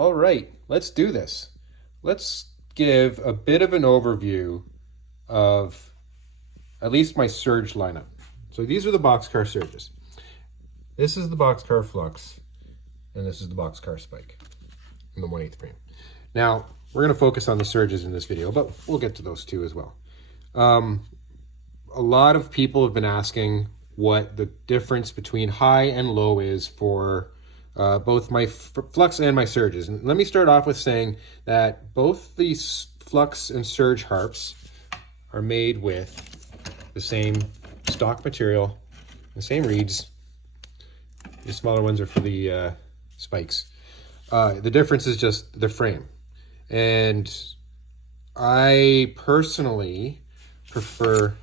All right, let's do this. Let's give a bit of an overview of at least my Surge lineup. So these are the Boxcar Surges. This is the Boxcar Flux, and this is the Boxcar Spike in the 1/8 frame. Now, we're going to focus on the Surges in this video, but we'll get to those too as well. A lot of people have been asking what the difference between high and low is for both my Flux and my Surges. And let me start off with saying that both these Flux and Surge harps are made with the same stock material, the same reeds. The smaller ones are for the spikes. The difference is just the frame. And I personally prefer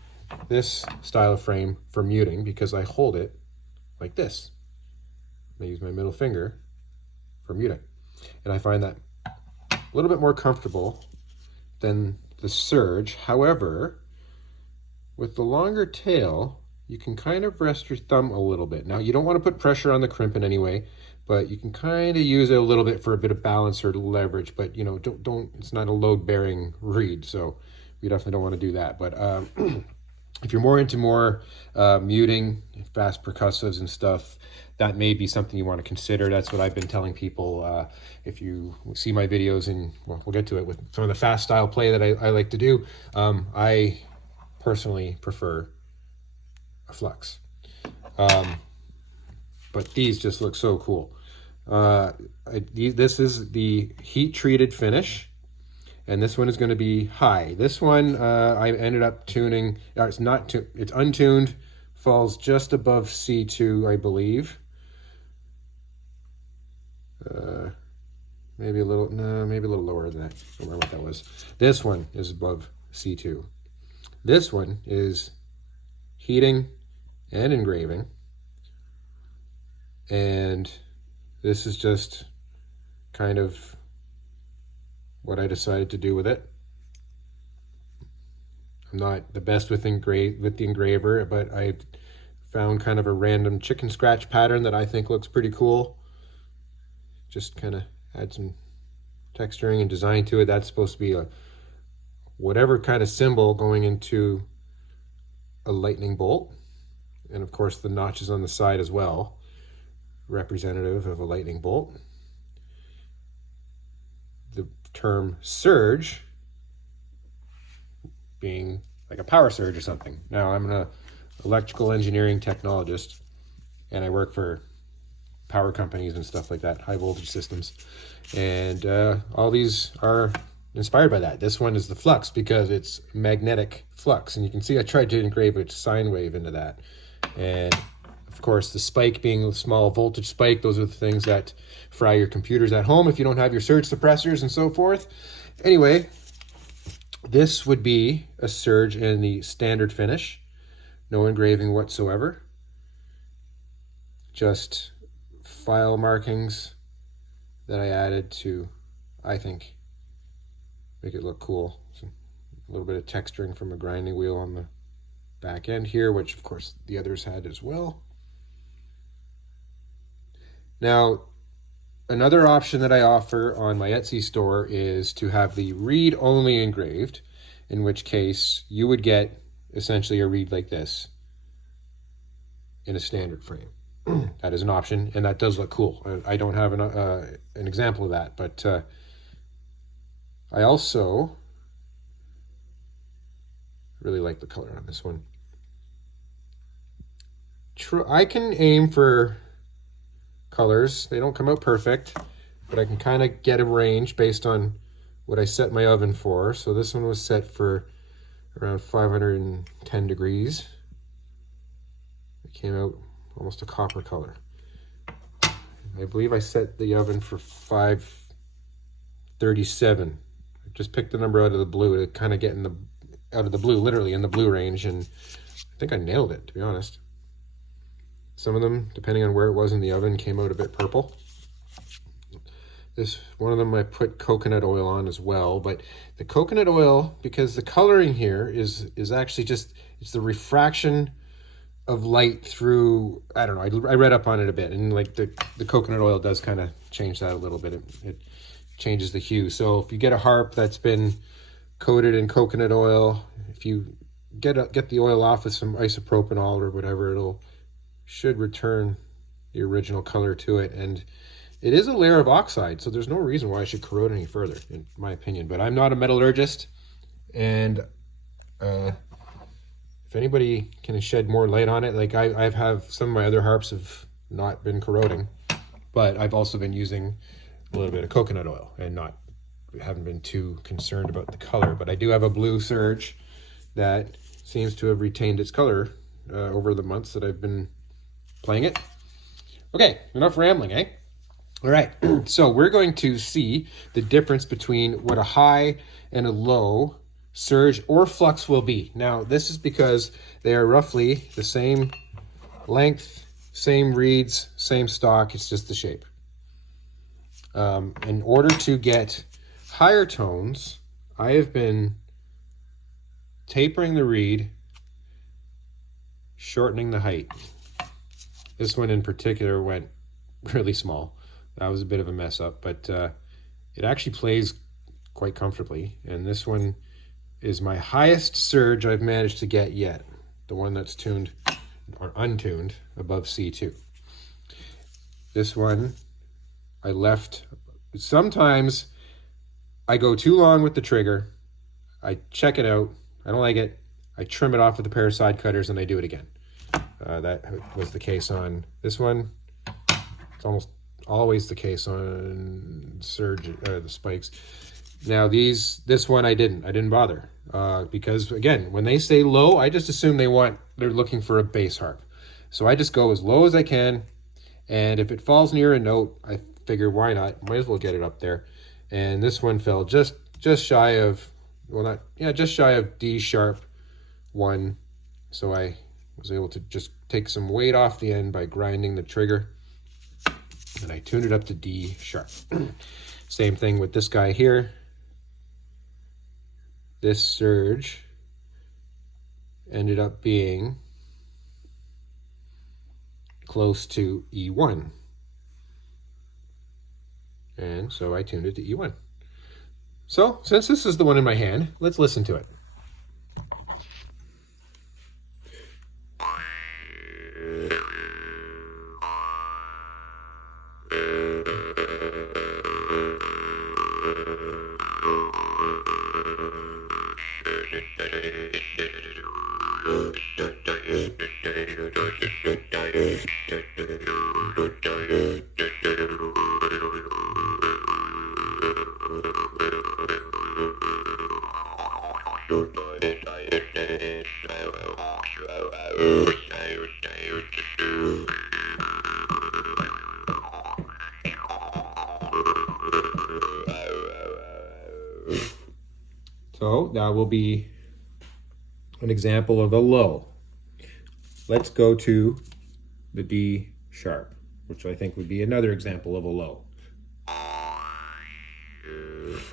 this style of frame for muting because I hold it like this. I use my middle finger for muting. And I find that a little bit more comfortable than the Surge. However, with the longer tail, you can kind of rest your thumb a little bit. Now, you don't want to put pressure on the crimp in any way, but you can kind of use it a little bit for a bit of balance or leverage, but you know, don't it's not a load-bearing reed, so we definitely don't want to do that. But if you're more into muting, fast percussives and stuff, that may be something you want to consider. That's what I've been telling people. If you see my videos, and well, we'll get to it with some of the fast style play that I like to do, I personally prefer a Flux. But these just look so cool. This is the heat treated finish, and this one is going to be high. This one I ended up tuning. It's not it's untuned, falls just above C2, I believe. Maybe a little lower than that. I don't remember what that was. This one is above C2. This one is heating and engraving, and this is just kind of what I decided to do with it. I'm not the best with the engraver, but I found kind of a random chicken scratch pattern that I think looks pretty cool. Just kind of add some texturing and design to it. That's supposed to be a whatever kind of symbol going into a lightning bolt. And of course the notches on the side as well, representative of a lightning bolt. The term surge being like a power surge or something. Now, I'm an electrical engineering technologist, and I work for power companies and stuff like that, high voltage systems. And all these are inspired by that. This one is the Flux because it's magnetic flux. And you can see I tried to engrave a sine wave into that. And of course, the spike being a small voltage spike, those are the things that fry your computers at home if you don't have your surge suppressors and so forth. Anyway, this would be a Surge in the standard finish. No engraving whatsoever. Just file markings that I added to, I think, make it look cool. So a little bit of texturing from a grinding wheel on the back end here, which of course the others had as well. Now, another option that I offer on my Etsy store is to have the reed only engraved, in which case you would get essentially a reed like this in a standard frame. That is an option, and that does look cool. I don't have an example of that, but I also really like the color on this one. I can aim for colors. They don't come out perfect, but I can kind of get a range based on what I set my oven for. So this one was set for around 510 degrees. It came out almost a copper color. I believe I set the oven for 537. I just picked the number out of the blue to kind of get out of the blue, literally in the blue range, and I think I nailed it, to be honest. Some of them, depending on where it was in the oven, came out a bit purple. This one of them I put coconut oil on as well, but the coconut oil, because the coloring here is actually just, it's the refraction of light through, I don't know, I read up on it a bit, and like the coconut oil does kind of change that a little bit. It changes the hue. So if you get a harp that's been coated in coconut oil, if you get the oil off with some isopropanol or whatever, it'll should return the original color to it. And it is a layer of oxide, so there's no reason why I should corrode any further, in my opinion. But I'm not a metallurgist, and if anybody can shed more light on it, like I have some of my other harps have not been corroding, but I've also been using a little bit of coconut oil and haven't been too concerned about the color. But I do have a blue Surge that seems to have retained its color over the months that I've been playing it. Okay, enough rambling, eh? All right, so we're going to see the difference between what a high and a low surge or flux will be. Now, this is because they are roughly the same length, same reeds, same stock, it's just the shape. In order to get higher tones, I have been tapering the reed, shortening the height. This one in particular went really small. That was a bit of a mess up, but it actually plays quite comfortably. And this one is my highest surge I've managed to get yet. The one that's tuned or untuned above C2. This one I left. Sometimes I go too long with the trigger. I check it out. I don't like it. I trim it off with a pair of side cutters and I do it again. That was the case on this one. It's almost always the case on Surge, the spikes. Now this one I didn't bother because again, when they say low, I just assume they're looking for a bass harp. So I just go as low as I can, and if it falls near a note, I figure why not? Might as well get it up there. And this one fell just shy of, just shy of D sharp 1. So I was able to just take some weight off the end by grinding the trigger, and I tuned it up to D sharp. Same thing with this guy here. This Surge ended up being close to E1. And so I tuned it to E1. So since this is the one in my hand, let's listen to it. So that will be an example of a low. Let's go to the D sharp, which I think would be another example of a low,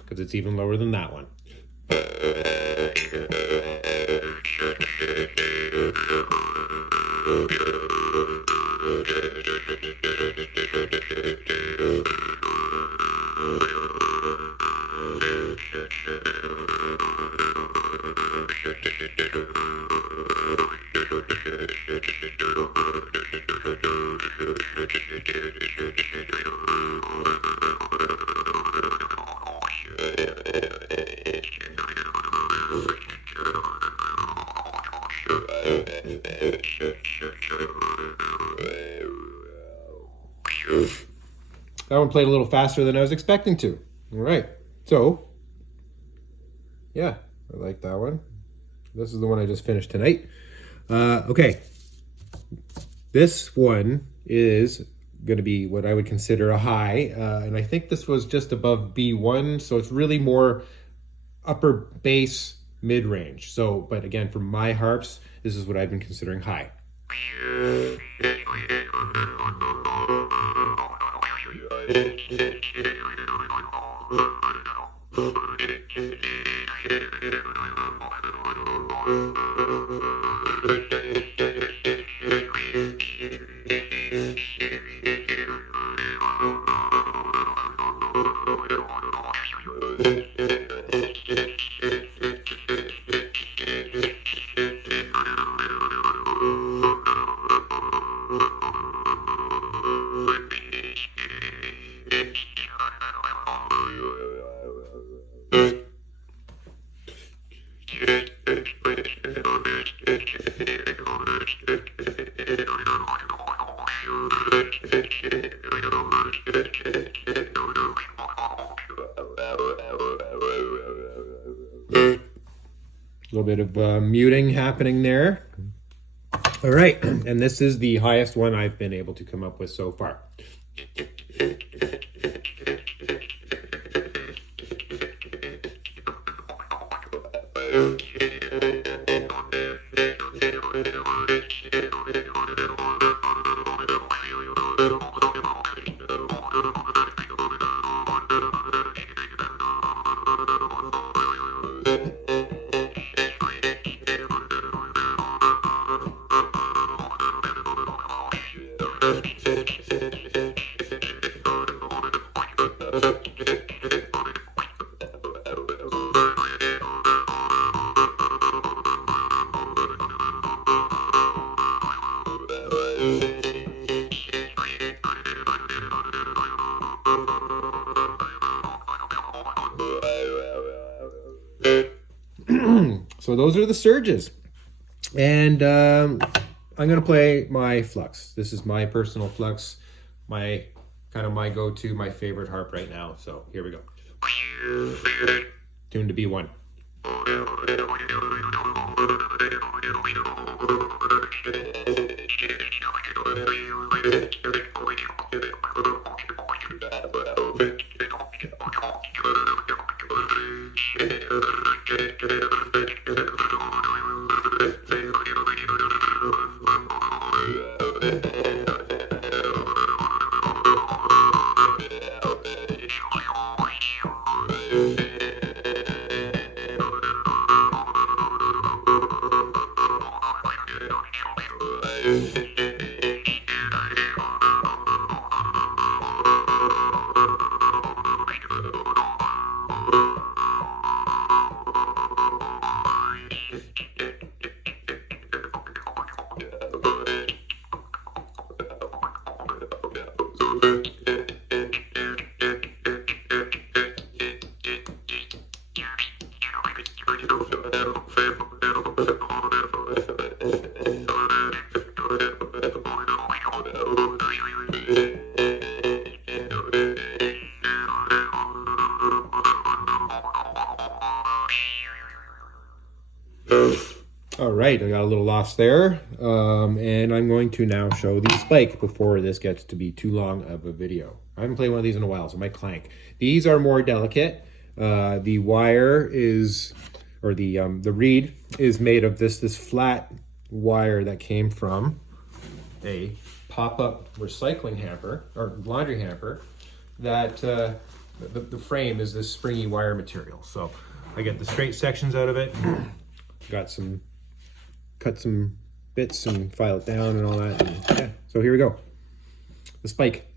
because it's even lower than that one. That one played a little faster than I was expecting to. All right, so yeah, I like that one. This is the one I just finished tonight. Okay, this one is going to be what I would consider a high, and I think this was just above B1, so it's really more upper bass mid-range. So, but again, for my harps, this is what I've been considering high. A little bit of muting happening there. All right, and this is the highest one I've been able to come up with so far. So those are the surges, and I'm gonna play my Flux. This is my personal Flux, my my go-to, my favorite harp right now. So here we go. Tuned to B1. All right, I got a little lost there, and I'm going to now show the spike before this gets to be too long of a video. I haven't played one of these in a while, so it might clank. These are more delicate. The wire is, or the reed is made of this flat wire that came from a pop-up recycling hamper, or laundry hamper, that the frame is this springy wire material. So I get the straight sections out of it, cut some bits and file it down and all that. And yeah, so here we go. The spike.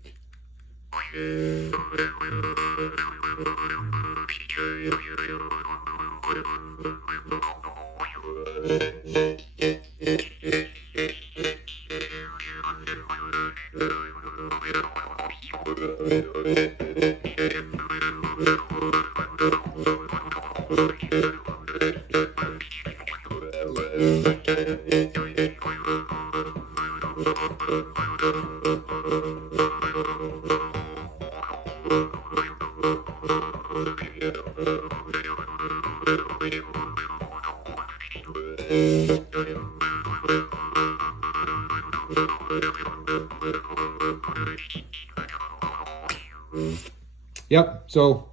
Yep, so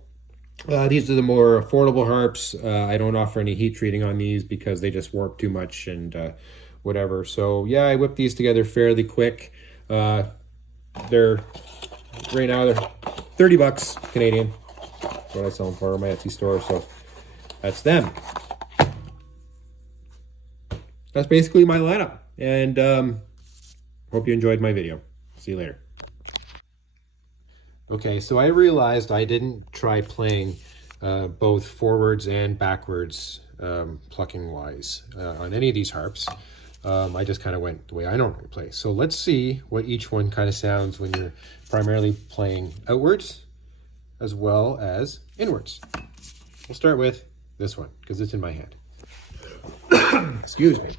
these are the more affordable harps. I don't offer any heat treating on these because they just warp too much and whatever. So yeah, I whipped these together fairly quick. They're right now they're 30 bucks Canadian. That's what I sell them for in my Etsy store. So that's them. That's basically my lineup, and hope you enjoyed my video. See you later. Okay, so I realized I didn't try playing both forwards and backwards plucking wise on any of these harps. I just kind of went the way I normally play. So let's see what each one kind of sounds when you're primarily playing outwards as well as inwards. We'll start with this one because it's in my hand. Excuse me.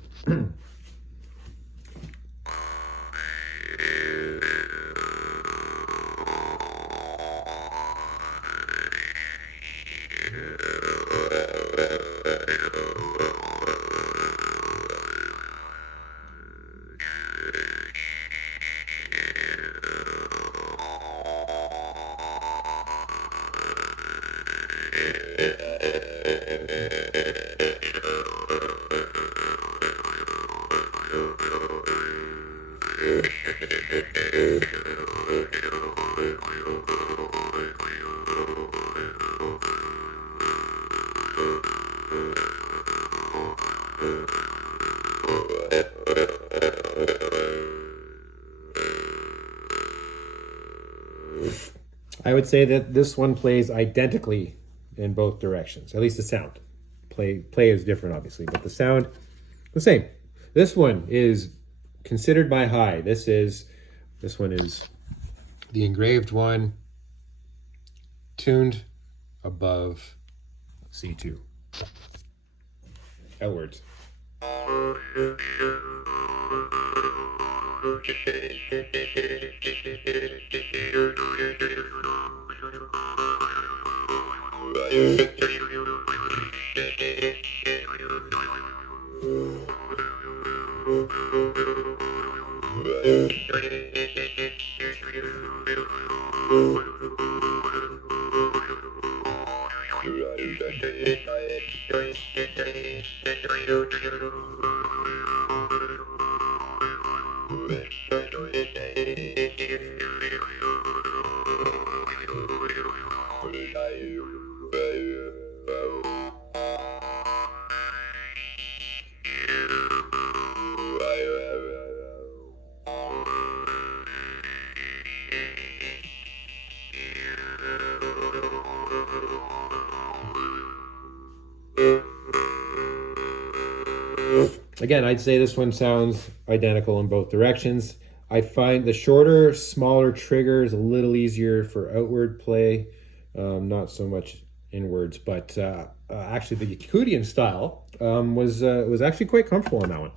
I would say that this one plays identically in both directions, at least the sound. Play is different, obviously, but the sound, the same. This one is considered my high. This one is the engraved one, tuned above C2. Outwards. Again, I'd say this one sounds identical in both directions. I find the shorter, smaller trigger is a little easier for outward play, not so much inwards. But actually, the Yakudian style was actually quite comfortable on that one.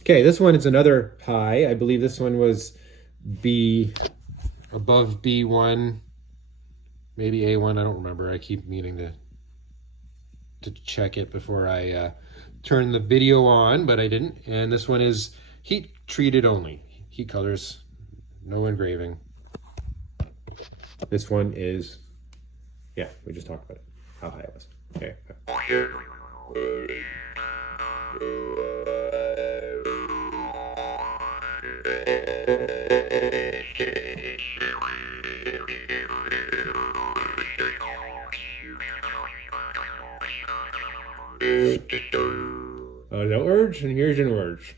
Okay, this one is another high. I believe this one was B, above B1, maybe A1. I don't remember. I keep meaning to check it before I turn the video on, but I didn't. And this one is heat treated only. Heat colors, no engraving. This one is, yeah, we just talked about it, how high it was. Okay. No urge, and here's an urge.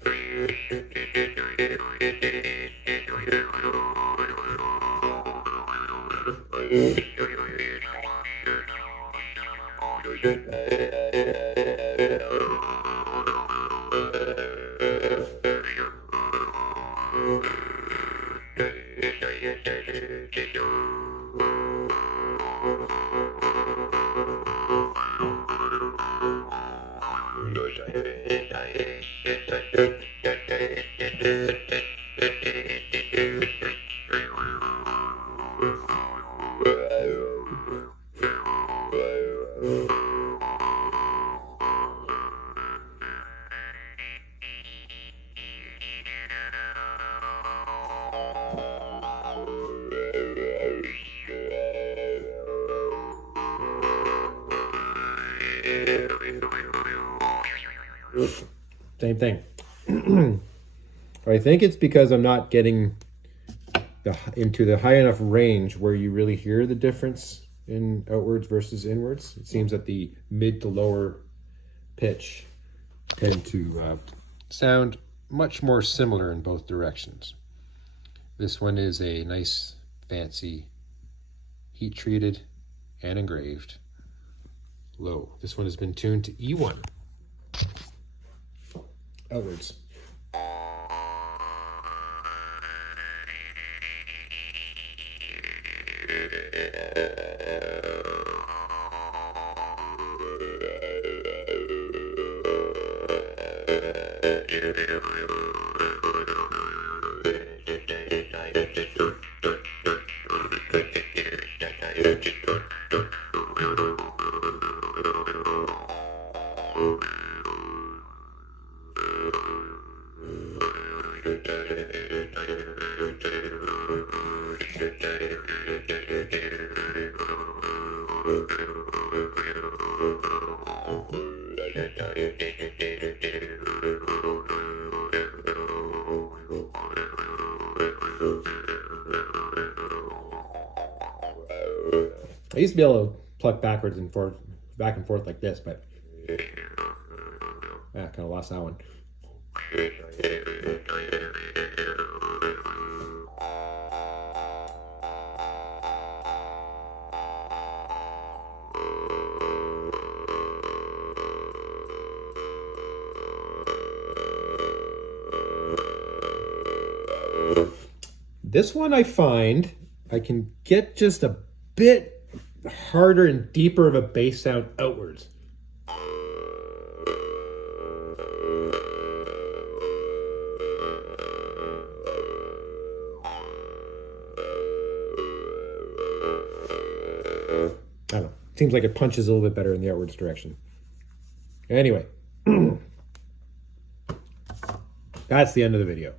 Same thing. I think it's because I'm not getting into the high enough range where you really hear the difference in outwards versus inwards. It seems that the mid to lower pitch tend to sound much more similar in both directions. This one is a nice, fancy heat treated, and engraved. Low. This one has been tuned to E1. Outwards. I used to be able to pluck backwards and forth, back and forth like this, but yeah, kind of lost that one. This one I find I can get just a bit harder and deeper of a bass sound outwards. I don't know. Seems like it punches a little bit better in the outwards direction. Anyway, that's the end of the video.